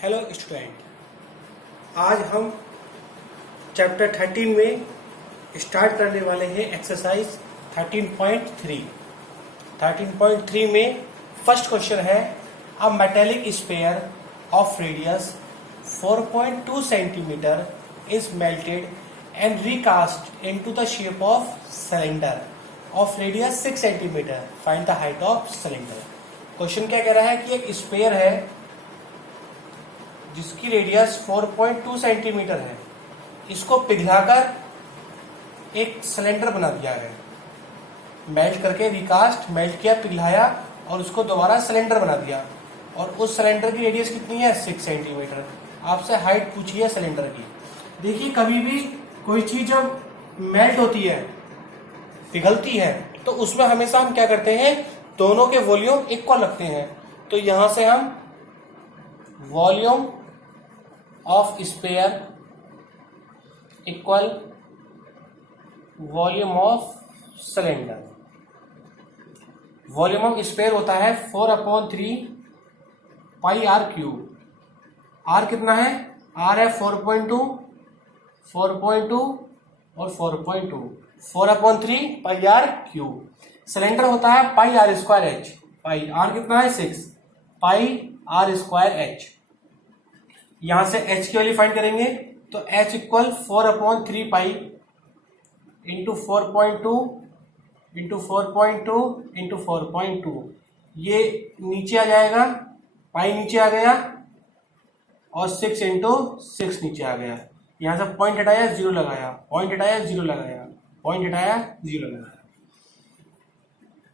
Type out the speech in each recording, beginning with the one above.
Hello student, आज हम chapter 13 में स्टार्ट करने वाले हैं एक्सरसाइज 13.3। 13.3 में फर्स्ट क्वेश्चन है a metallic sphere of radius 4.2 centimetre is melted and recast into the shape of cylinder of radius 6 centimetre, find the height of cylinder. Question क्या कह रहा है कि एक स्फीयर है जिसकी रेडियस 4.2 सेंटीमीटर है, इसको पिघलाकर एक सिलेंडर बना दिया है। मेल्ट करके रिकास्ट, मेल्ट किया, पिघलाया और उसको दोबारा सिलेंडर बना दिया। और उस सिलेंडर की रेडियस कितनी है? 6 सेंटीमीटर। आपसे हाइट पूछी है सिलेंडर की। देखिए, कभी भी कोई चीज जब मेल्ट होती है, पिघलती है, तो उसमें हमेशा हम क्या करते हैं, दोनों के वॉल्यूम इक्वल रखते हैं। तो यहां से हम volume of sphere equal volume of cylinder. Volume of sphere होता है 4/3 पाई आर क्यूब। आर कितना है? आर है 4.2 और 4.2, 4/3 पाई आर क्यूब। सिलेंडर होता है pi are square H. Pi R कितना है? 6 पाई आर स्क्वायर एच। यहां से h की वैल्यू फाइंड करेंगे तो h equal 4/3 pi into 4.2 into 4.2 into 4.2। ये नीचे आ जाएगा, पाई नीचे आ गया और 6 इंटू 6 नीचे आ गया। यहां से पॉइंट हटाया, जीरो लगाया, पॉइंट हटाया, जीरो लगाया, पॉइंट हटाया, जीरो लगाया।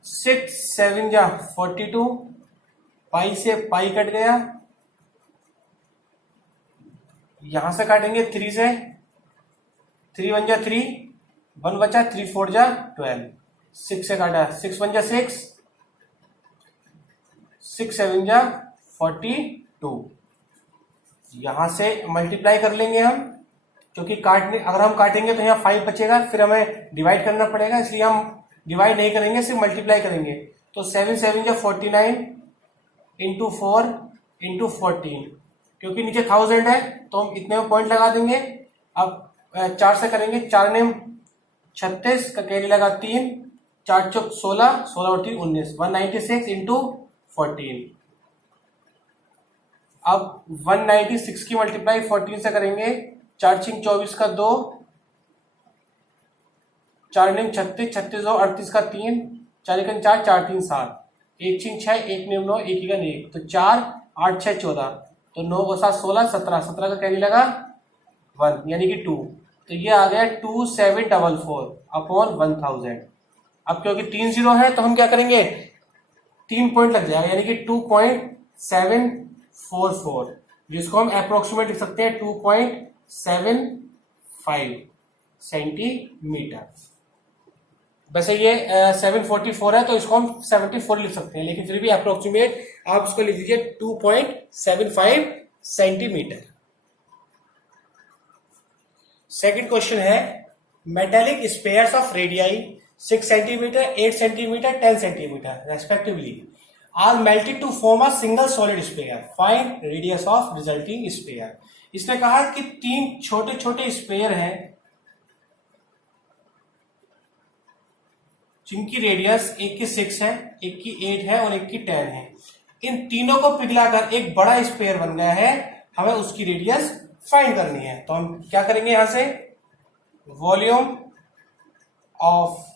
6 7 जा 42, पाई से पाई कट गया। यहां से काटेंगे 3 से, 3 1 जा 3, 1 बचा, 3 4 जा 12। 6 से काटा, 6 1 जा 6, 6 7 जा 42। यहां से मल्टीप्लाई कर लेंगे हम, क्योंकि अगर हम काटेंगे तो यहाँ 5 बचेगा, फिर हमें डिवाइड करना पड़ेगा, इसलिए हम डिवाइड नहीं करेंगे, सिर्फ मल्टीप्लाई करेंगे। तो 7 7 जा 49 इंटू 4 इंटू 14, क्योंकि नीचे 1000 है तो हम इतने में पॉइंट लगा देंगे। अब 4 से करेंगे, 4 ने 36 का कैरी लगा 3, 4 चौक 16, 16 और 3 19, 196 इंटू 14। अब 196 की मल्टीप्लाई 14 से करेंगे, 4 6 24 का 2, 4 9 36, 36 2 38 का 3, 4 1 4, 4 3 7, 1 6 6, 1 9 9, 1 1 1, तो 4 8 6 14, तो 9 और 7 16, 17, 17 का कैरी लगा 1 यानी कि 2, तो ये आ गया 2744 अपॉन 1000। अब क्योंकि 3 0 है तो हम क्या करेंगे, 3 पॉइंट लग जाएगा, यानी कि 2.744, जिसको हम अप्रोक्सीमेट लिख सकते हैं 2.75 सेंटीमीटर। वैसे ये 744 है तो इसको हम 74 लिख सकते हैं, लेकिन फिर भी अप्रोक्सीमेट आप इसको लिख लीजिए 2.75 सेंटीमीटर। सेकंड क्वेश्चन है metallic spheres of radii 6 centimetre, 8 centimetre, 10 centimetre respectively are melted to form a single solid sphere, find radius of resulting sphere. इसने कहा कि 3 छोटे छोटे स्फीयर हैं जिनकी रेडियस एक की 6 है, एक की 8 है और एक की 10 है। इन तीनों को पिघलाकर एक बड़ा स्फीयर बन गया है, हमें उसकी रेडियस फाइंड करनी है। तो हम क्या करेंगे, यहां से volume of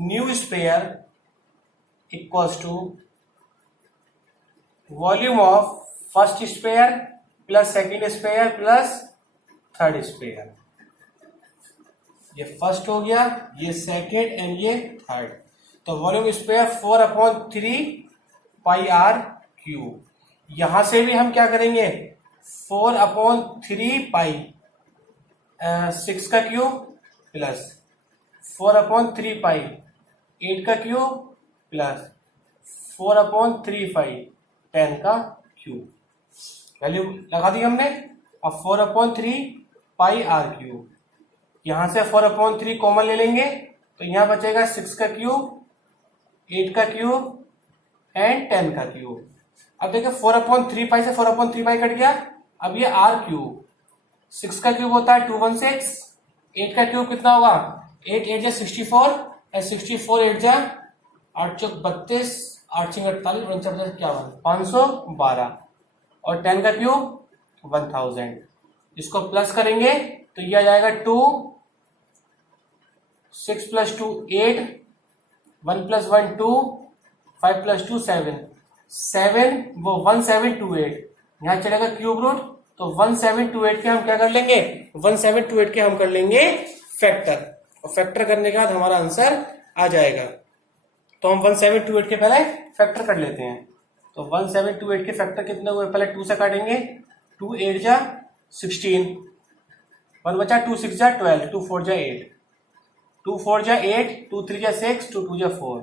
new sphere equals to volume of first sphere plus second sphere plus third sphere. ये फर्स्ट हो गया, ये सेकेंड एंड ये थर्ड। तो volume sphere 4/3 pi r cube. यहां से भी हम क्या करेंगे, 4/3 पाई 6 का क्यूब प्लस 4/3 पाई 8 का क्यूब प्लस 4/3 पाई 10 का क्यूब। वैल्यू लगा दी हमने। अब 4/3 पाई आर क्यूब, यहां से 4/3 कॉमन ले लेंगे तो यहां बचेगा 6 का क्यूब, 8 का क्यूब एंड 10 का क्यूब। अब देखिए 4/3 से 4/3 कट गया। अब ये r क्यूब, 6 का क्यूब होता है 216, 8 का क्यूब कितना होगा 8 8 जा 64, 64 8 जा 8 चौक 32, 8 छः 48, 49 51, 512, और 10 का क्यूब 1000। इसको प्लस करेंगे तो ये आ जाएगा 2, 6 + 2 8, 1 + 1 2, 5 + 2 7, 7 वो 1728, यहाँ चलेगा क्यूब रूट, तो 1728 के हम क्या कर लेंगे 1728 के हम कर लेंगे फैक्टर, और फैक्टर करने के बाद हमारा आंसर आ जाएगा। तो हम 1728 के पहले फैक्टर कर लेते हैं। तो 1728 के फैक्टर कितने हुए, पहले 2 से काटेंगे, 2 8 जा 16, 1 बचा 2 6 जा 12, 2 4 जा 8, 2 4 जा 8, 2 3 जा 6, 2 2 जा 4,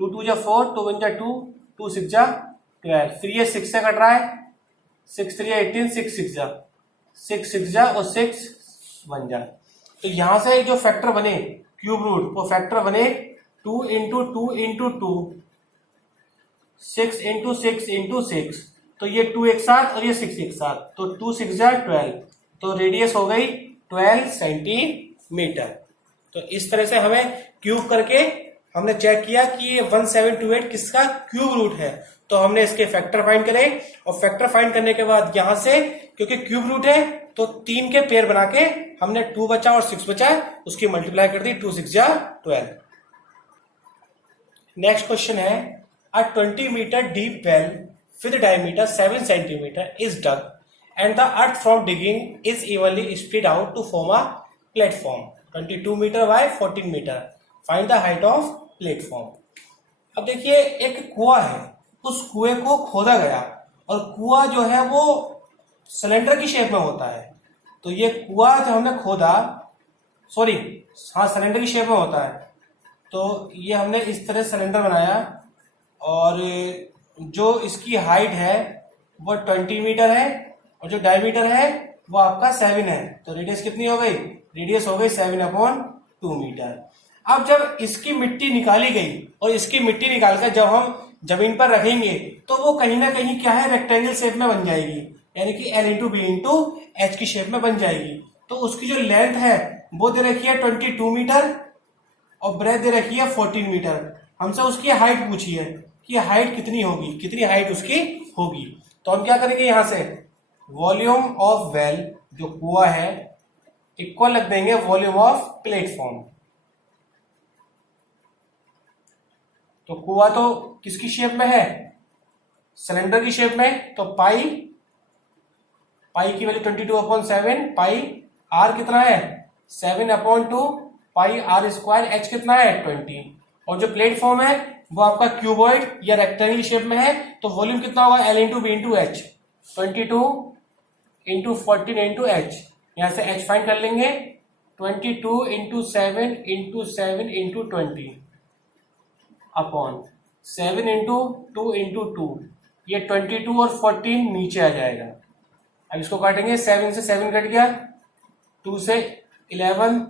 2 2 जा 4, 2 1 जा 2, 2 6 जा 12, फिर ये 6 से कट रहा है, 6 3 18, 6 6 जा 6 6 जा और 6 1 जा। तो यहां से जो फैक्टर बने क्यूब रूट, वो फैक्टर बने 2 × 2 × 2, 6 × 6 × 6, तो ये 2 एक साथ और ये 6 एक साथ, तो 2 6 जा 12, तो रेडियस हो गई 12 सेंटीमीटर। तो इस तरह से हमें क्यूब करके हमने चेक किया कि ये 1728 किसका क्यूब रूट है, तो हमने इसके फैक्टर फाइंड करे, और फैक्टर फाइंड करने के बाद यहां से क्योंकि क्यूब रूट है तो 3 के पेयर बना के हमने 2 बचा और 6 बचा, उसकी मल्टीप्लाई कर दी, 2 6 जा 12। नेक्स्ट क्वेश्चन है, a 20 metre deep well with diameter 7 centimetre is dug and the earth from digging is evenly spread out to form a platform 22 meter by 14 meter. Find the height of platform. अब देखिए एक कुआं है, उस कुएं को खोदा गया, और कुआं जो है वो सिलेंडर की शेप में होता है। तो ये कुआं जो हमने खोदा, सिलेंडर की शेप में होता है। तो ये हमने इस तरह सिलेंडर बनाया, और जो इसकी हाइट है वो 20 मीटर है, और जो डायमीटर है वो आपका 7 है। तो रेडियस कितनी हो गई, रेडियस हो गई 7/2 मीटर। अब जब इसकी मिट्टी निकाली गई, और इसकी मिट्टी निकालकर जब हम जमीन पर रखेंगे तो वो कहीं ना कहीं क्या है, रेक्टेंगल शेप में बन जाएगी, यानी कि L × B × H की शेप में बन जाएगी। तो उसकी जो लेंथ है वो दे रखी है 22 मीटर, और ब्रेथ दे रखी है 14 मीटर। हमसे उसकी हाइट पूछी है कि हाइट कितनी होगी, कितनी हाइट उसकी होगी। तो हम क्या करेंगे, यहां से वॉल्यूम ऑफ वेल जो कुआं है इक्वल रख देंगे वॉल्यूम ऑफ प्लेटफॉर्म। तो कुआं तो किसकी शेप में है, सिलेंडर की शेप में, तो पाई की वैल्यू 22/7, पाई आर कितना है 7/2, पाई r², h कितना है 20, और जो प्लेटफॉर्म है वो आपका क्यूबॉइड या रेक्टेंगल शेप में है, तो वॉल्यूम कितना होगा L × B × H, 22 × 14 × H। यहां से H फाइंड कर लेंगे, 22 × 7 × 7 × 20 अपॉन 7 × 2 × 2, ये 22 और 14 नीचे आ जाएगा। अब इसको काटेंगे, 7 से 7 कट गया, 2 से 11,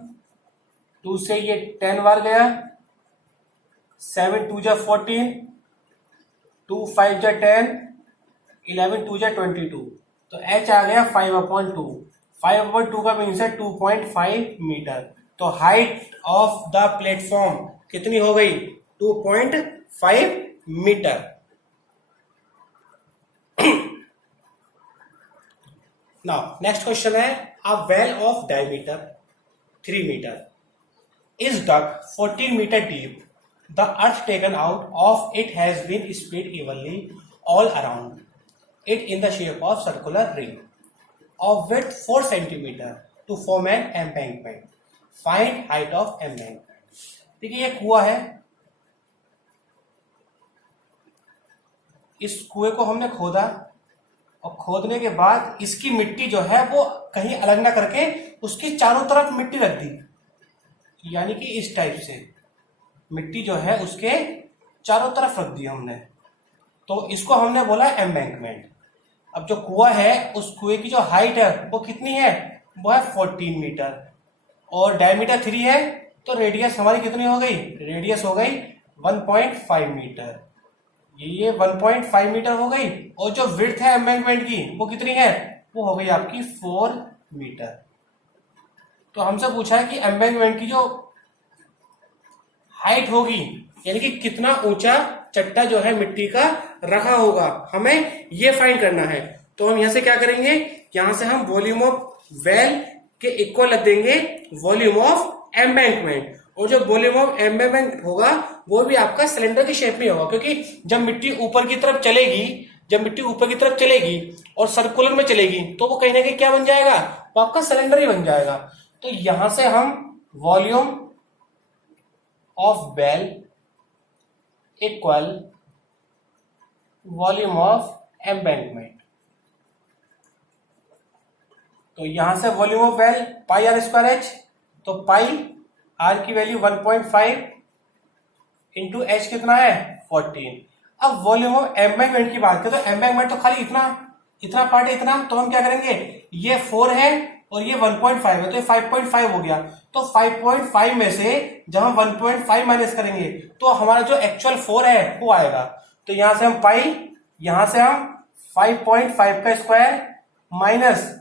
2 से ये 10 बार गया, 7 2 जा 14, 2 5 जा 10, 11 2 जा 22, तो h आ गया 5/2। 5/2 का मीन्स है 2.5 मीटर। तो हाइट ऑफ द प्लेटफॉर्म कितनी हो गई 2.5 मीटर। नाउ नेक्स्ट क्वेश्चन है, a well of diameter 3 metre is dug 14 meter deep. The earth taken out of it has been spread evenly all around it in the shape of circular ring of width 4 centimeter to form an embankment. Find height of embankment. देखिए ये कुआं है, इस कुएं को हमने खोदा, और खोदने के बाद इसकी मिट्टी जो है वो कहीं अलग ना करके उसकी चारों तरफ मिट्टी रख दी, यानी कि इस टाइप से मिट्टी जो है उसके चारों तरफ रख दी हमने। तो इसको हमने बोला एम्बैंकमेंट। अब जो कुआं है उस कुएं की जो हाइट है वो कितनी है, वो है 14 मीटर, और डायमीटर 3 है, तो रेडियस हमारी कितनी हो गई, रेडियस हो गई 1.5 मीटर। ये 1.5 मीटर हो गई, और जो विड्थ है एम्बैंकमेंट की वो कितनी है, वो हो गई आपकी 4 मीटर। तो हमसे पूछा है कि एम्बैंकमेंट की जो हाइट होगी, यानी कि कितना ऊंचा चट्टा जो है मिट्टी का रखा होगा, हमें ये फाइंड करना है। तो हम यहां से क्या करेंगे, यहां से हम वॉल्यूम ऑफ वेल के इक्वल रख देंगे वॉल्यूम ऑफ एम्बैंकमेंट, और जो वॉल्यूम ऑफ एम्बैंकमेंट होगा वो भी आपका सिलेंडर की शेप में होगा, क्योंकि जब मिट्टी ऊपर की तरफ चलेगी, जब मिट्टी ऊपर की तरफ चलेगी और सर्कुलर में चलेगी, तो वो कहीं ना कहीं क्या बन जाएगा, वो आपका सिलेंडर ही बन जाएगा। तो यहां से हम volume of well equal volume of embankment, तो यहां से volume of well pi are square h, तो पाई आर की वैल्यू 1.5 इंटू एच कितना है 14। अब वॉल्यूम ऑफ एम्बैंकमेंट की बात करें तो एम्बैंकमेंट तो खाली इतना इतना पार्ट है इतना, तो हम क्या करेंगे, ये 4 है और ये 1.5 है, तो ये 5.5 हो गया। तो 5.5 में से जब हम 1.5 माइनस करेंगे तो हमारा जो एक्चुअल 4 है वो आएगा। तो यहां से हम पाई, यहां से हम 5.5 का स्क्वायर माइनस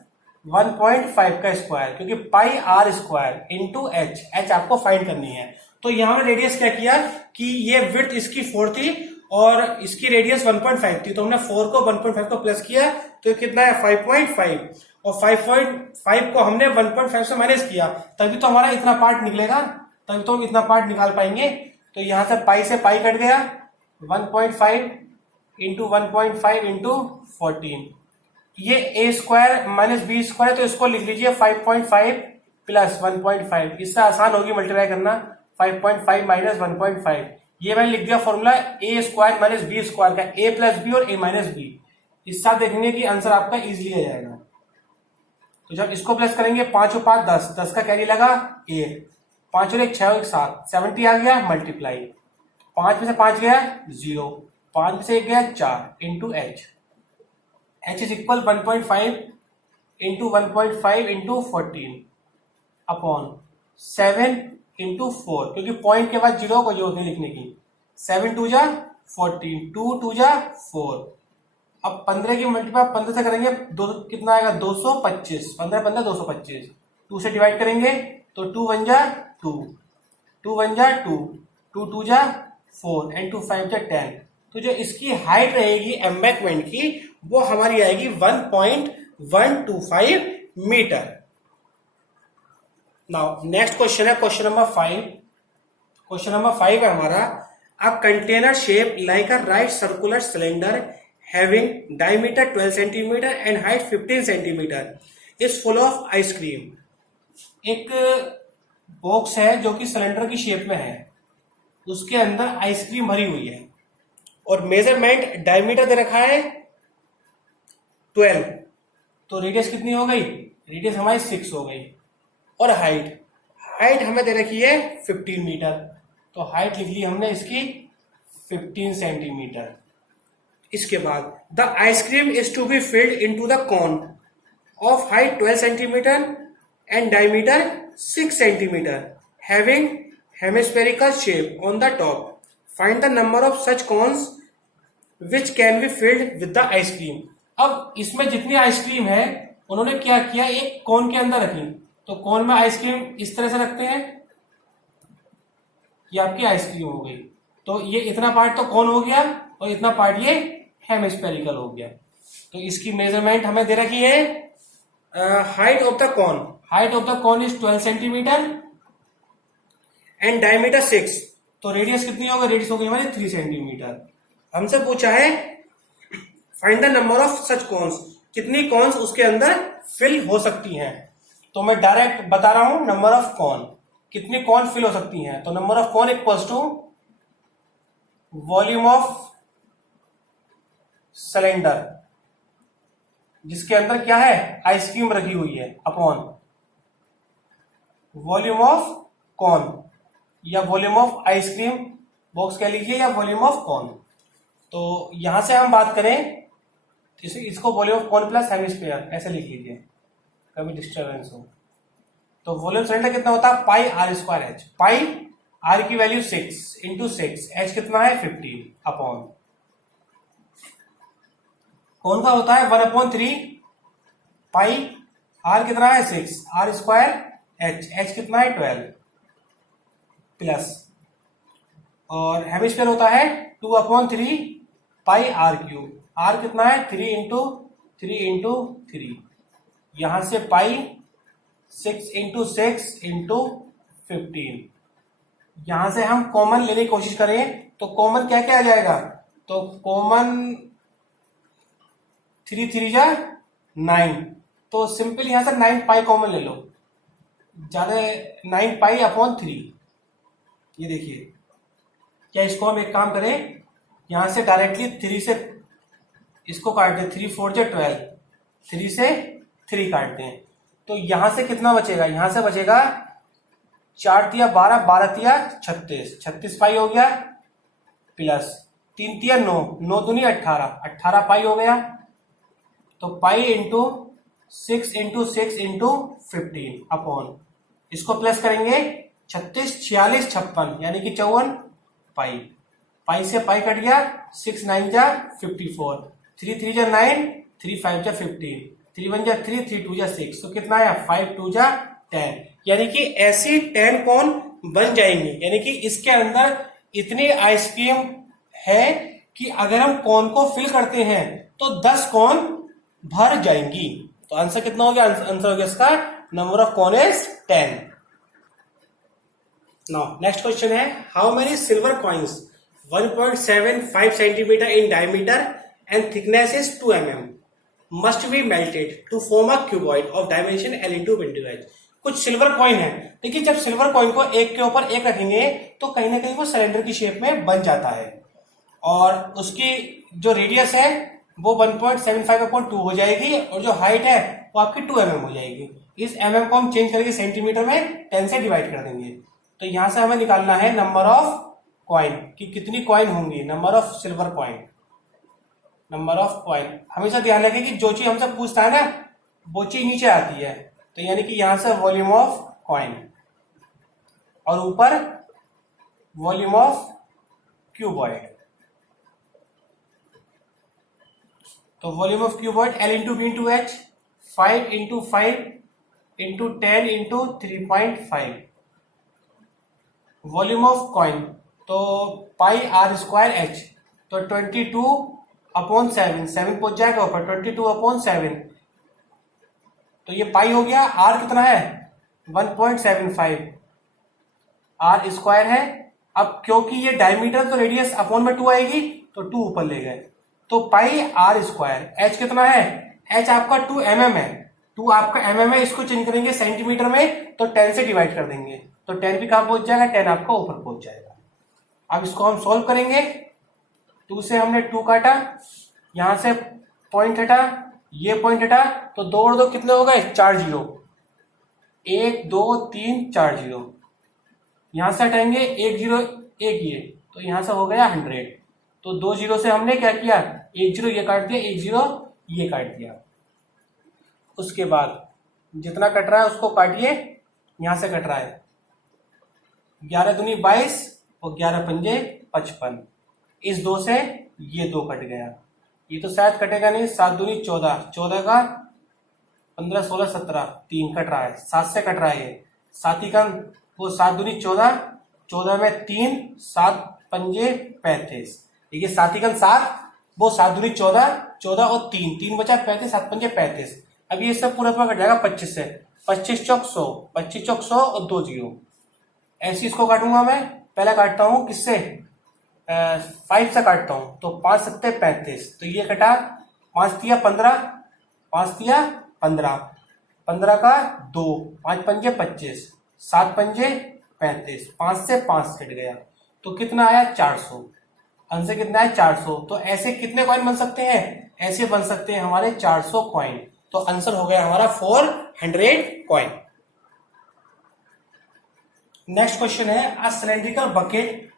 1.5 का स्क्वायर, क्योंकि pi are square into H, H आपको फाइंड करनी है। तो यहां में रेडियस क्या किया कि ये विड्थ इसकी 4 थी और इसकी रेडियस 1.5 थी, तो हमने 4 को 1.5 को प्लस किया, तो ये कितना है 5.5, और 5.5 को हमने 1.5 से माइनस किया, तभी तो हमारा इतना पार्ट निकलेगा, तभी तो हम इतना पार्ट निकाल पाएंगे। तो यहां से पाई कट गया, 1.5 इंटू 1.5 इंटू 14, ये ए स्क्वायर माइनस बी स्क्वायर, तो इसको लिख लीजिए 5.5 प्लस 1.5, इससे आसान होगी मल्टीप्लाई करना, 5.5 माइनस 1.5, ये मैंने लिख दिया फॉर्मूला ए स्क्वायर माइनस बी स्क्वायर का, ए प्लस बी और ए माइनस बी। इससे आप देखेंगे कि आंसर आपका इजीली आ जाएगा। तो जब इसको प्लस करेंगे 5 और 5 10, 10 का कैरी लगा ए, 5 और 1 6 और 1 7, 70 आ गया, मल्टीप्लाई 5 में से 5 गया 0, 5 में से 1 गया 4 into H, H is equal 1.5 into 1.5 into 14 upon 7 into 4, क्योंकि पॉइंट के बाद 0 को जरूरत नहीं लिखने की, 7 2 जा 14, 2 2 जा 4, अब 15 की मल्टीप्लाई 15 से करेंगे दो कितना आएगा 225, 15 15 225, 2 से डिवाइड करेंगे तो 2 1 जा 2, 2 1 जा 2, 2 2 जा 4 एंड 2 5 जा 10। तो जो इसकी हाइट रहेगी एम्बैंकमेंट की वो हमारी आएगी 1.125 मीटर। नाउ नेक्स्ट क्वेश्चन है क्वेश्चन नंबर 5। क्वेश्चन नंबर 5 है हमारा, a container shape like a right circular cylinder having diameter 12 centimeter and height 15 centimeter is full of ice cream। एक बॉक्स है जो कि सिलेंडर की शेप में है, उसके अंदर आइसक्रीम भरी हुई है और मेजरमेंट डायमीटर दे रखा है 12, तो रेडियस कितनी हो गई, रेडियस हमारी 6 हो गई, और हाइट हमें दे रखी है 15 मीटर, तो हाइट लिख ली हमने इसकी 15 सेंटीमीटर। इसके बाद the ice cream is to be filled into the cone of height 12 centimetre and diameter 6 centimetre having hemispherical shape on the top, find the number of such cones which can be filled with the ice cream. अब इसमें जितनी ice cream है उन्होंने क्या किया, एक cone के अंदर रखी, तो कॉन में आइसक्रीम इस तरह से रखते हैं, ये आपकी आइसक्रीम हो गई, तो ये इतना पार्ट तो कॉन हो गया और इतना पार्ट ये हेमिस्फेरिकल हो गया। तो इसकी मेजरमेंट हमें दे रखी है, height of the cone is 12 centimetre and diameter 6, तो रेडियस कितनी होगी, रेडियस होगी हमारी 3 सेंटीमीटर। हमसे पूछा है find the number of such cons, कितनी कॉन्स उसके अंदर फिल हो सकती हैं। तो मैं डायरेक्ट बता रहा हूं नंबर ऑफ कॉन, कितनी कॉन फिल हो सकती हैं, तो number of cone equals to volume of cylinder जिसके अंदर क्या है आइसक्रीम रखी हुई है, अपॉन वॉल्यूम ऑफ कॉन या वॉल्यूम ऑफ आइसक्रीम बॉक्स कह लीजिए या वॉल्यूम ऑफ कॉन। तो यहां से हम बात करें इसको volume of cone plus hemisphere ऐसे लिख लीजिए, कभी डिस्टर्बेंस हो। तो वॉल्यूम सिलेंडर कितना होता है pi are square H, pi are की वैल्यू 6 इंटू 6, एच कितना है 15 अपॉन कौन का होता है 1/3 पाई, आर कितना है 6, आर स्क्वायर एच, एच कितना है 12 प्लस, और हेमिस्फीयर होता है 2/3 पाई आर क्यूब, आर कितना है 3 यहां से पाई 6 इंटू 15, यहां से हम कॉमन लेने की कोशिश करें तो कॉमन क्या क्या आ जाएगा, तो कॉमन 3 3 जा 9, तो सिंपल यहां से 9 पाई कॉमन ले लो, ज्यादा 9 पाई अपॉन 3। ये देखिए क्या इसको हम एक काम करें, यहां से डायरेक्टली 3 से इसको काट दें, 3 4 जा 12, 3 से 3 काट दें, तो यहां से कितना बचेगा, यहां से बचेगा 4 तिया 12, 12 तिया 36, 36 पाई हो गया, प्लस 3 तिया 9, 9 दूनी 18, 18 पाई हो गया, तो pi into 6 into 6 into 15 upon, इसको प्लस करेंगे 36 46 56 यानी कि 54 पाई, पाई से पाई कट गया, 6 9 जा 54, 3 3 जा 9, 3 5 जा 15, 3 1 जा 3, 3 2 जा 6, तो कितना आया 5 2 जा 10, यानी कि ऐसी 10 कौन बन जाएंगी, यानी कि इसके अंदर इतनी आइसक्रीम है कि अगर हम कौन को फिल करते हैं तो 10 कौन भर जाएंगी। तो आंसर कितना हो गया, आंसर हो गया इसका number of cone is 10। Now next question है, how many silver coins 1.75 centimetre in diameter and thickness is 2 mm must be melted to form a cuboid of dimension L into 20H। कुछ silver coin है, देखिए जब silver coin को एक के ऊपर एक रखेंगे तो कहीं ना कहीं वो सिलेंडर की शेप में बन जाता है, और उसकी जो रेडियस है वो 1.75/2 हो जाएगी, और जो हाइट है वो आपकी 2 mm हो जाएगी। इस mm को हम चेंज करके सेंटीमीटर में 10 से डिवाइड कर देंगे, तो यहां से हमें निकालना है नंबर ऑफ कॉइन कि कितनी कॉइन होंगी, number of silver coin, number of coin. हमेशा ध्यान रखें कि जो चीज हमसे पूछता है ना वो चीज नीचे आती है, तो यानी कि यहां से वॉल्यूम ऑफ कॉइन और ऊपर वॉल्यूम ऑफ क्यूबॉइड, तो volume of cuboid L into B into h, 5 into 5 into 10 into 3.5, volume of coin तो पाई आर स्क्वायर एच, तो 22/7, 7 पहुंच जाएगा ऊपर, 22/7, तो ये पाई हो गया, आर कितना है 1.75, आर स्क्वायर है। अब क्योंकि ये डायमीटर तो रेडियस अपॉन में 2 आएगी तो 2 ऊपर ले गए, तो पाई आर स्क्वायर, एच कितना है, एच आपका 2 mm है, 2 आपका mm है, इसको चेंज करेंगे सेंटीमीटर में तो 10 से डिवाइड कर देंगे, तो 10 भी कहां पहुंच जाएगा, 10 आपका ऊपर पहुंच जाएगा। अब इसको हम सॉल्व करेंगे, 2 से हमने 2 काटा, यहां से पॉइंट हटा, ये पॉइंट हटा, तो 2 और 2 कितने हो गए 4 जीरो, 1 2 3 4 जीरो, यहां से हटाएंगे 1 जीरो 1 ये, तो यहां से हो गया 100, तो 2 जीरो से हमने क्या किया 1 जीरो ये काट दिया, 1 जीरो ये काट दिया, उसके बाद जितना कट रहा है उसको काटिए, यहां से कट रहा है 11 दूनी 22 और 11 पंजे 55, इस 2 से ये 2 कट गया, ये तो शायद कटेगा नहीं, 7 दूनी 14, 14 का 15 16 17 3 कट रहा है, 7 से कट रहा है ये, 7 ही का वो 7 दूनी 14, 14 में 3, 7 पंजे 35, देखिए 7 ही का 7, वो 7 दूनी 14, 14 और 3, 3 बचा 35, 7 पंजे 35, अब ये सब पूरा कट जाएगा 25 से, 25 चौक 100, 25 चौक 100 और 2 जीरो, ऐसे इसको काटूंगा मैं, पहले काटता हूं किससे 5 से काटता हूं, तो 5 7 35, तो ये कटा, 5 तिया 15, 5 तिया 15, 15 का 2, 5 पंजे 25, 7 पंजे 35, 5 से 5 कट गया, तो कितना आया 400, आंसर कितना है 400। तो ऐसे कितने कॉइन बन सकते हैं, ऐसे बन सकते हैं हमारे 400 कॉइन, तो आंसर हो गया हमारा 400 कॉइन। नेक्स्ट क्वेश्चन है, a cylindrical bucket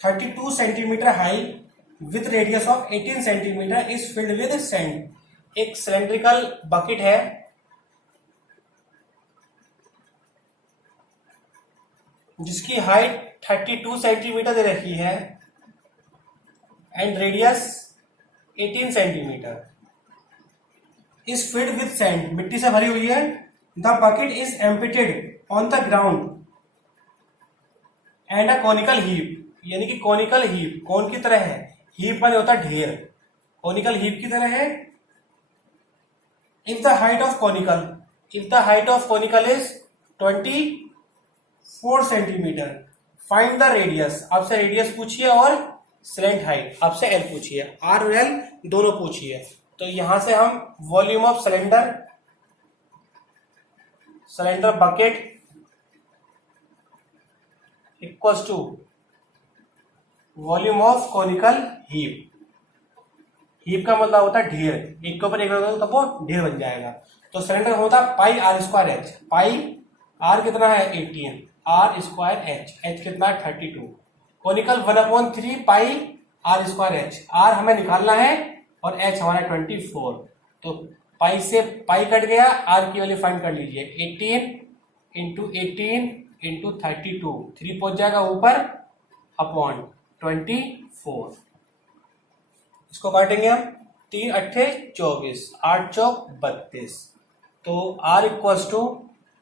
32 centimetre high with radius of 18 centimetre is filled with sand. एक सिलेंड्रिकल बकेट है जिसकी हाइट 32 सेंटीमीटर दे रखी है and radius 18 centimetre, is filled with sand, मिट्टी से भरी हुई है। The bucket is emptied on the ground and a conical heap, यानी कि कॉनिकल हीप कौन की तरह है, हीप माने होता है ढेर, कॉनिकल हीप की तरह है। If the height of conical is 24 centimetre, find the radius, आपसे रेडियस पूछिए और स्लैंट हाइट आपसे एल पूछिए, आर और एल दोनों पूछिए। तो यहां से हम volume of cylinder bucket equals to volume of conical heap, heap का मतलब होता है ढेर, एक के ऊपर एक रखोगे तो वो ढेर बन जाएगा। तो सिलेंडर होता है pi are square H, pi R कितना है 18, आर स्क्वायर एच, एच कितना है 32, conical 1/3 pi are square h, r हमें निकालना है और एच हमारा 24, तो पाई से पाई कट गया, आर की वैल्यू फाइंड कर लीजिए 18 इंटू 32, 3 पहुंच जाएगा ऊपर अपॉन 24, इसको काटेंगे हम 3 अट्ठे 24, 8 चौक 32, तो R इक्वल्स टू,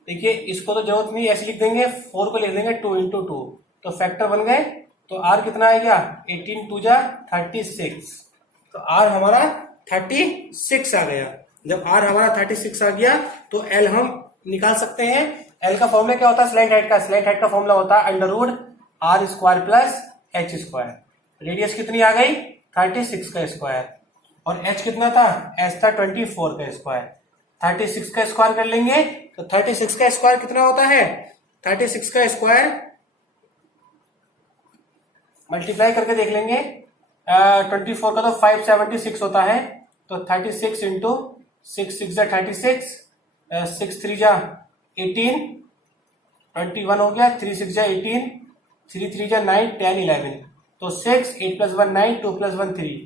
देखिए इसको तो जरूरत नहीं ऐसे लिख देंगे, 4 को लिख देंगे 2 इंटू 2, तो फैक्टर बन गए, तो R कितना आएगा 18 2 जा 36, तो R हमारा 36 आ गया। जब R हमारा 36 आ गया तो L हम निकाल सकते हैं। L का फॉर्मूला क्या होता है स्लैंट हाइट का, स्लैंट हाइट का फॉर्मूला होता है under R square plus H square, radius कितनी आ गई 36 का स्क्वायर, और h कितना था, h था 24 का स्क्वायर, 36 का स्क्वायर कर लेंगे तो 36 का स्क्वायर कितना होता है, 36 का स्क्वायर मल्टीप्लाई करके देख लेंगे, 24 का तो 576 होता है, तो 36 इंटू 6 6 जा 36, 6 3 जा 18, 21 हो गया, 3 6 जा 18, 3 3 जा 9 10 11, तो 6 8 + 1 9 2 + 1 3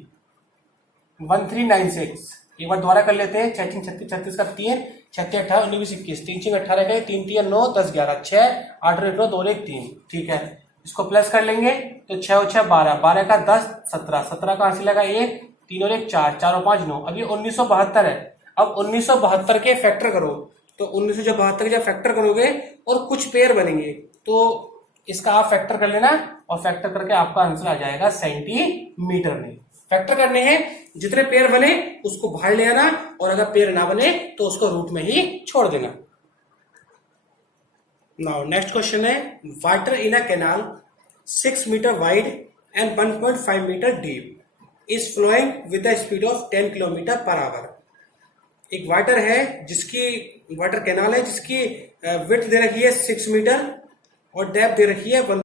1396, एक बार दोबारा कर लेते हैं, 6 36 36 का 3 36 18 19 21 3 6 18 गए, 3 3 9 10 11 6 8 9 2 1 3, ठीक है, इसको प्लस कर लेंगे तो 6 और 6 12 12 का 10 17 17 का हासिल लगा 1 3 और 1 4 4 और 5 9, अब ये 1972 है। अब 1972 के फैक्टर करो, तो 1972 के जब फैक्टर करोगे और कुछ पेयर बनेंगे तो इसका आप फैक्टर कर लेना, और फैक्टर करके आपका आंसर आ जाएगा सेंटीमीटर में। फैक्टर करने हैं, जितने पेयर बने उसको बाहर ले आना, और अगर पेयर ना बने तो उसको रूट में ही छोड़ देना। नाउ नेक्स्ट क्वेश्चन है, water in a canal 6 metre wide and 1.5 metre deep is flowing with the speed of 10 kilometre per hour. एक वाटर है जिसकी वाटर कैनाल है जिसकी विड्थ दे रखी है 6 मीटर और डेप्थ दे रखी है 1।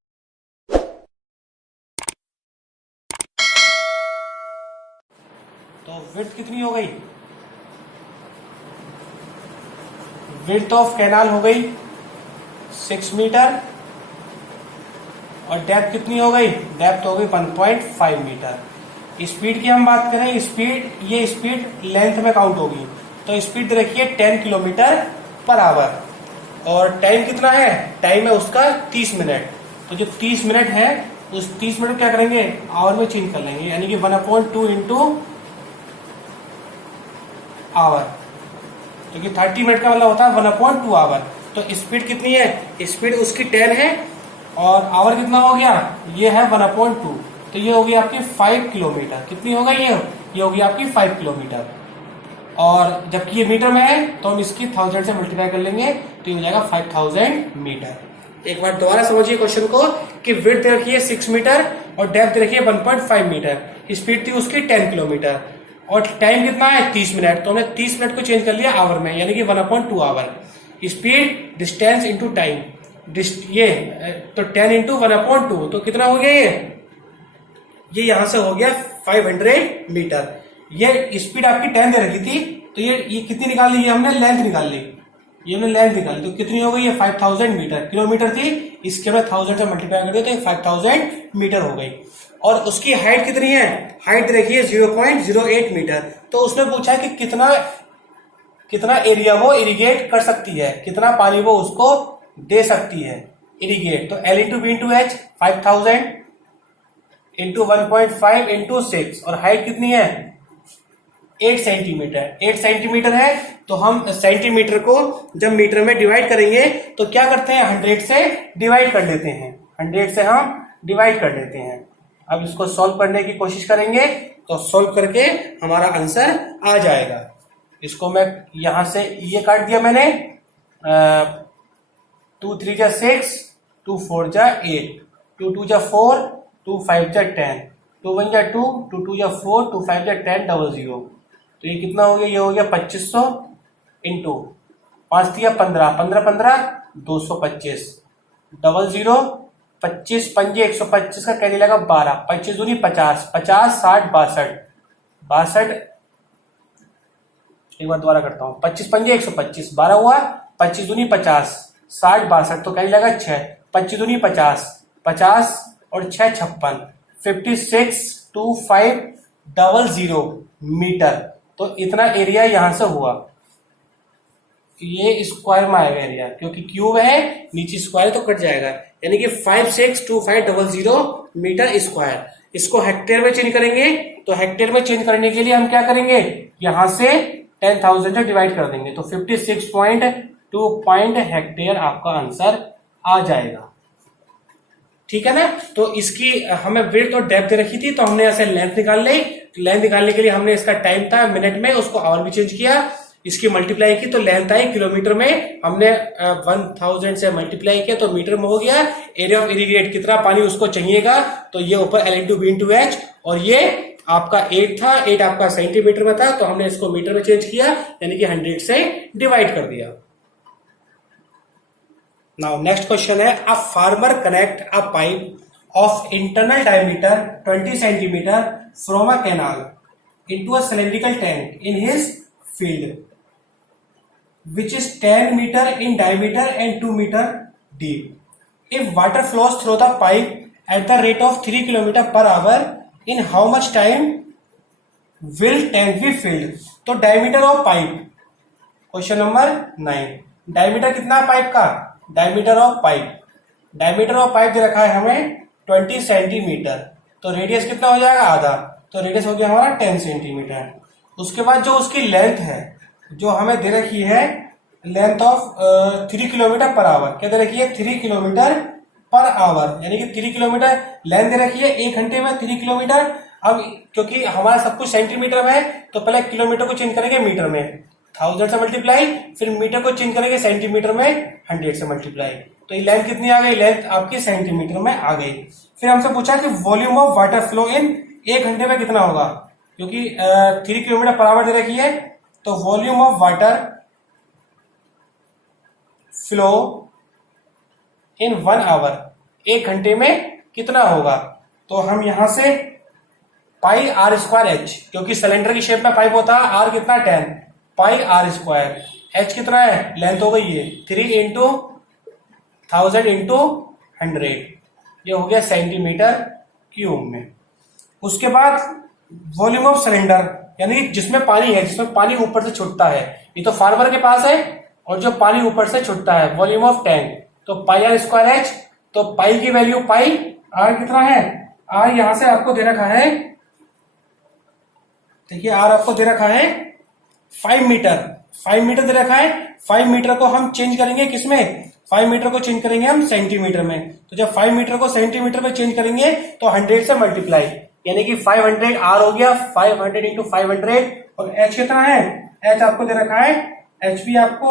तो विड्थ कितनी हो गई, विड्थ ऑफ कैनाल हो गई 6 मीटर, और डेप्थ कितनी हो गई, डेप्थ हो गई 1.5 मीटर। स्पीड की हम बात करें, स्पीड, ये स्पीड लेंथ में काउंट होगी, तो स्पीड रखिए 10 किलोमीटर पर आवर, और टाइम कितना है, टाइम है उसका 30 मिनट, तो जो 30 मिनट है उस 30 मिनट क्या करेंगे आवर में चेंज कर लेंगे, यानी कि 1/2 इंटू आवर, क्योंकि 30 मिनट का मतलब होता है 1/2 आवर। तो स्पीड कितनी है, स्पीड उसकी 10 है, और आवर कितना हो गया, ये है 1/2, तो ये होगी आपकी 5 किलोमीटर। कितनी हो गई ये होगी आपकी 5 किलोमीटर, और जबकि ये मीटर में है तो हम इसकी 1000 से मल्टीप्लाई कर लेंगे तो ये हो जाएगा 5000 मीटर। एक बार दोबारा समझिए क्वेश्चन को कि विड्थ दे रखी है 6 मीटर और डेप्थ दे रखी है 1.5 मीटर, स्पीड थी उसकी 10 किलोमीटर, और टाइम कितना है 30 मिनट, तो हमने 30 मिनट को चेंज कर लिया आवर में, यानी कि 1/2 hour. Speed distance into time, ये तो 10 इंटू 1/2, तो कितना हो गया ये यहां से हो गया 500 मीटर। ये स्पीड आपकी 10 दे रखी थी, तो ये कितनी निकाल ली, हमने लेंथ निकाल ली, ये हमने लेंथ निकाली, तो कितनी हो गई ये 5000 मीटर। किलोमीटर थी, इसके बाद 1000 से मल्टीप्लाई कर दिया तो 5000 मीटर हो गई। और उसकी हाइट कितनी है, हाइट देखिए 0.08 मीटर। तो उसने पूछा कि कितना एरिया वो इरिगेट कर सकती है, कितना पानी वो उसको दे सकती है इरिगेट। तो L into B into h 5000 into 1.5 into 6, और हाइट कितनी है 8 सेंटीमीटर। 8 सेंटीमीटर है तो हम सेंटीमीटर को जब मीटर में डिवाइड करेंगे तो क्या करते हैं, 100 से डिवाइड कर लेते हैं। 100 से हम डिवाइड कर लेते हैं। अब इसको सॉल्व करने की कोशिश करेंगे तो सॉल्व करके हमारा आंसर आ जाएगा। इसको मैं यहां से ये काट दिया मैंने, 2 3 जा 6, 2 4 जा 8, 2 2 जा 4, 2 5 जा 10, 2 1 जा 2, 2 2 जा 4, 2 5 जा 10, 00। तो ये कितना हो गया, ये हो गया 2500 इंटू 5 दिया 15, 15 15 225, 00 25 पंजे 125 का कैरी लगा 12, 25 दूनी 50, 50 60 62, 62 एक बार दोबारा करता हूँ, 25 पंजे 125, 12 हुआ, 25 दूनी 50, 60 62 तो कैरी लगा 6, 25 दूनी 50, 50 और 6 56, 562500 मीटर। तो इतना एरिया यहां से हुआ। ये स्क्वायर में आएगा एरिया, क्योंकि क्यूब है नीचे स्क्वायर तो कट जाएगा, यानी कि 562500 मीटर स्क्वायर। इसको हेक्टेयर में चेंज करेंगे तो हेक्टेयर में चेंज करने के लिए हम क्या करेंगे, यहां से 10,000 से डिवाइड कर देंगे तो 56.2 हेक्टेयर आपका आंसर आ जाएगा। ठीक है ना। तो इसकी हमें विड्थ और डेप्थ रखी थी तो हमने ऐसे लेंथ निकाल ली। लेंथ निकालने के लिए हमने इसका टाइम था मिनट में, उसको आवर भी चेंज किया, इसकी मल्टीप्लाई की तो लेंथ आई किलोमीटर में, हमने 1000 से मल्टीप्लाई किया तो मीटर में हो गया। एरिया ऑफ इरिगेट कितना पानी उसको चाहिएगा तो ये ऊपर L/B/H, और ये आपका 8 था, 8 आपका सेंटीमीटर में था तो हमने इसको मीटर में चेंज किया, यानी कि 100 से डिवाइड कर दिया। नाउ नेक्स्ट क्वेश्चन है, a farmer connect a pipe of internal diameter 20 centimetre from a canal into a cylindrical tank in his field which is 10 meter in diameter and 2 meter deep. If water flows through the pipe at the rate of 3 km per hour, in how much time will tank be filled? तो diameter of pipe, question number 9, diameter कितना pipe का, diameter of pipe, diameter of pipe दे रखा है हमें 20 centimetre, तो radius कितना हो जाएगा, आधा, तो रेडियस हो गया हमारा 10 सेंटीमीटर। उसके बाद जो उसकी लेंथ है जो हमें दे रखी है, length of 3 kilometre per our, क्या दे रखी है, 3 किलोमीटर पर आवर, यानी कि 3 किलोमीटर लेंथ दे रखी है, 1 घंटे में 3 किलोमीटर। अब क्योंकि हमारा सब कुछ सेंटीमीटर में है तो पहले किलोमीटर को चेंज करेंगे मीटर में, 1000 से मल्टीप्लाई, फिर मीटर को चेंज करेंगे सेंटीमीटर में 100 से मल्टीप्लाई, तो ये लेंथ कितनी आ गई, लेंथ आपकी सेंटीमीटर में आ गई। फिर हमसे पूछा कि volume of water flow in 1 घंटे में कितना होगा, क्योंकि 3 किलोमीटर पर आवर दे रखी है तो volume of water flow in 1 hour, 1 घंटे में कितना होगा, तो हम यहां से पाई आर स्क्वायर एच, क्योंकि सिलेंडर की शेप में पाइप होता है, आर कितना 10, पाई आर स्क्वायर, एच कितना है, लेंथ हो गई है 3 इंटू 1000 इंटू 100, ये हो गया सेंटीमीटर क्यूब में। उसके बाद वॉल्यूम ऑफ सिलेंडर, यानी जिसमें पानी है, जिसमें पानी ऊपर से छूटता है, ये तो फार्मर के पास है, और जो पानी ऊपर से छूटता है, वॉल्यूम ऑफ टैंक, तो पाई आर स्क्वायर एच, तो पाई की वैल्यू पाई, आर कितना है, आर यहां से आपको दे रखा है, देखिए आर आपको दे रखा है 5 मीटर, 5 मीटर दे रखा है। 5 मीटर को हम चेंज करेंगे किसमें, 5 मीटर को चेंज करेंगे हम सेंटीमीटर में, तो जब 5 मीटर को सेंटीमीटर में चेंज करेंगे तो 100 से मल्टीप्लाई, यानी कि 500 आर हो गया, 500 इंटू 500, और एच कितना है, एच आपको दे रखा है, एच भी आपको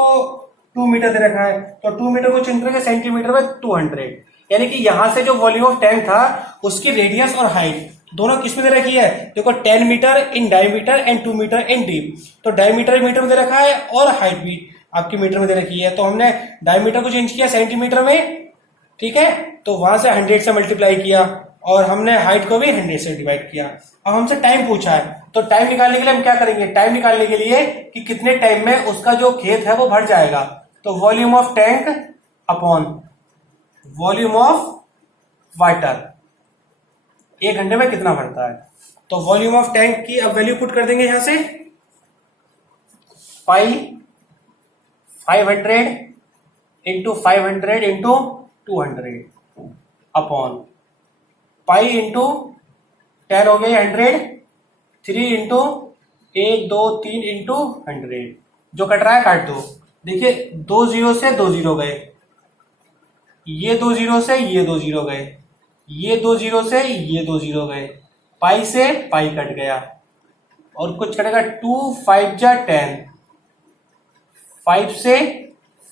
2 मीटर दे रखा है, तो 2 मीटर को चेंज करेंगे सेंटीमीटर में 200, यानी कि यहां से जो वॉल्यूम ऑफ टैंक था उसकी रेडियस और हाइट दोनों किसमें दे रखी है, देखो 10 metre in diameter and 2 metre in deep, तो डायमीटर मीटर में दे रखा है और हाइट भी आपकी मीटर में दे रखी है, तो हमने डायमीटर को चेंज किया सेंटीमीटर में, ठीक है, तो वहां से 100 से मल्टीप्लाई किया, और हमने हाइट को भी 100 से डिवाइड किया। अब हमसे टाइम पूछा है, तो टाइम निकालने के लिए हम क्या करेंगे, टाइम निकालने के लिए कि कितने टाइम में उसका जो खेत है वो भर जाएगा, तो volume of tank upon volume of water, 1 घंटे में कितना भरता है, तो वॉल्यूम ऑफ टैंक की अब वैल्यू पुट कर देंगे यहां से, पाई 500 into 500 into 200 upon pi into 10 हो गए 100, 3 इंटू 1 2 3 इंटू 100, जो कट रहा है काट दो। देखिए 2 0 से 2 0 गए, ये 2 0 से ये 2 0 गए, ये 2 0 से ये 2 0 गए, पाई से पाई कट गया और कुछ कटेगा 2 5 जा 10, 5 से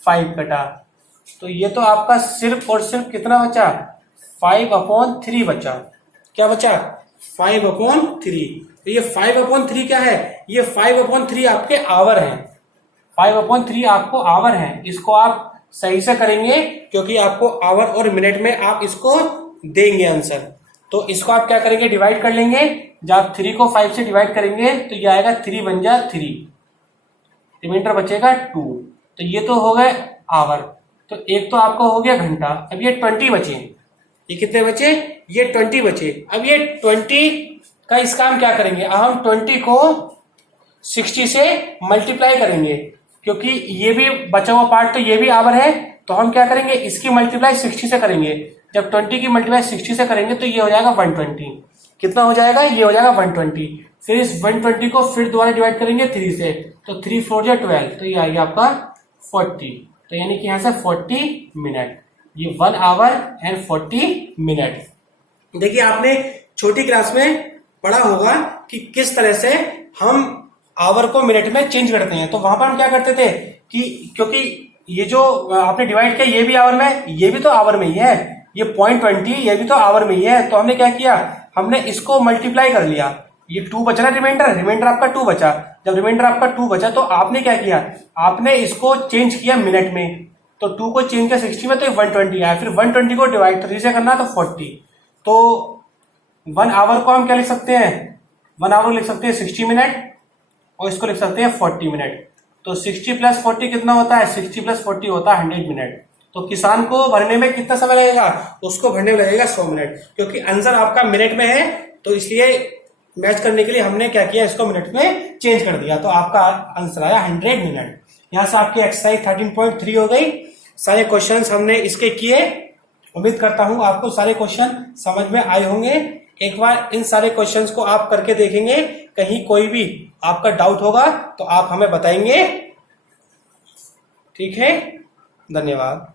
5 कटा, तो ये तो आपका सिर्फ और सिर्फ कितना बचा, 5/3 बचा। क्या बचा, 5/3। तो ये 5/3 क्या है, ये 5/3 आपके आवर हैं, 5/3 आपको आवर हैं। इसको आप सही से करेंगे क्योंकि आपको आवर और मिनट में आप इसको देंगे आंसर। तो इसको आप क्या करेंगे, डिवाइड कर लेंगे। जब आप 3 को 5 से डिवाइड करेंगे तो ये आएगा 3 बन जा 3, रिमाइंडर बचेगा 2। तो ये तो हो गए आवर, तो एक तो आपका हो गया घंटा। अब ये 20 बचे, ये कितने बचे, ये 20 बचे। अब ये 20 का इसका हम क्या करेंगे, अब हम 20 को 60 से मल्टीप्लाई करेंगे क्योंकि ये भी बचा हुआ पार्ट तो ये भी आवर है, तो हम क्या करेंगे, इसकी मल्टीप्लाई 60 से करेंगे। जब 20 की मल्टीप्लाई 60 से करेंगे तो ये हो जाएगा 120। कितना हो जाएगा, ये हो जाएगा 120। फिर इस 120 को फिर दोबारा डिवाइड करेंगे 3 से, तो 3 4 या 12, तो ये आ गया आपका 40। तो यानी कि यहाँ से 40 मिनट, ये 1 आवर एंड 40 मिनट। देखिए आपने छोटी क्लास में पढ़ा होगा कि किस तरह से हम आवर को मिनट में चेंज करते हैं। तो वहां पर हम क्या करते थे कि क्योंकि ये जो आपने डिवाइड किया ये भी आवर में, ये भी तो आवर में ही है, ये 0.20 ये भी तो आवर में ही है। तो हमने क्या किया, हमने इसको मल्टीप्लाई कर लिया। ये 2 बचा ना, रिमाइंडर आपका 2 बचा। जब रिमाइंडर आपका 2 बचा तो आपने क्या किया, आपने इसको चेंज किया मिनट में। तो 2 को चेंज किया 60 में तो 120 आया। फिर 120 को डिवाइड 3 से करना तो 40। तो 1 आवर को हम क्या लिख सकते हैं, 1 आवर लिख सकते हैं 60 मिनट और इसको लिख सकते हैं 40 मिनट। तो 60 + 40 कितना होता है, 60 + 40 होता है 100 मिनट। तो किसान को भरने में कितना समय लगेगा, उसको भरने में लगेगा 100 मिनट। क्योंकि आंसर आपका मिनट में है तो इसलिए मैच करने के लिए हमने क्या किया, इसको मिनट में चेंज कर दिया। तो आपका आंसर आया 100 मिनट। यहां से आपकी एक्सरसाइज 13.3 हो गई। सारे क्वेश्चंस हमने इसके किए। उम्मीद करता हूं आपको सारे क्वेश्चन समझ में आए होंगे। एक बार इन सारे क्वेश्चंस को आप करके देखेंगे, कहीं कोई भी आपका डाउट होगा तो आप हमें बताएंगे। ठीक है, धन्यवाद।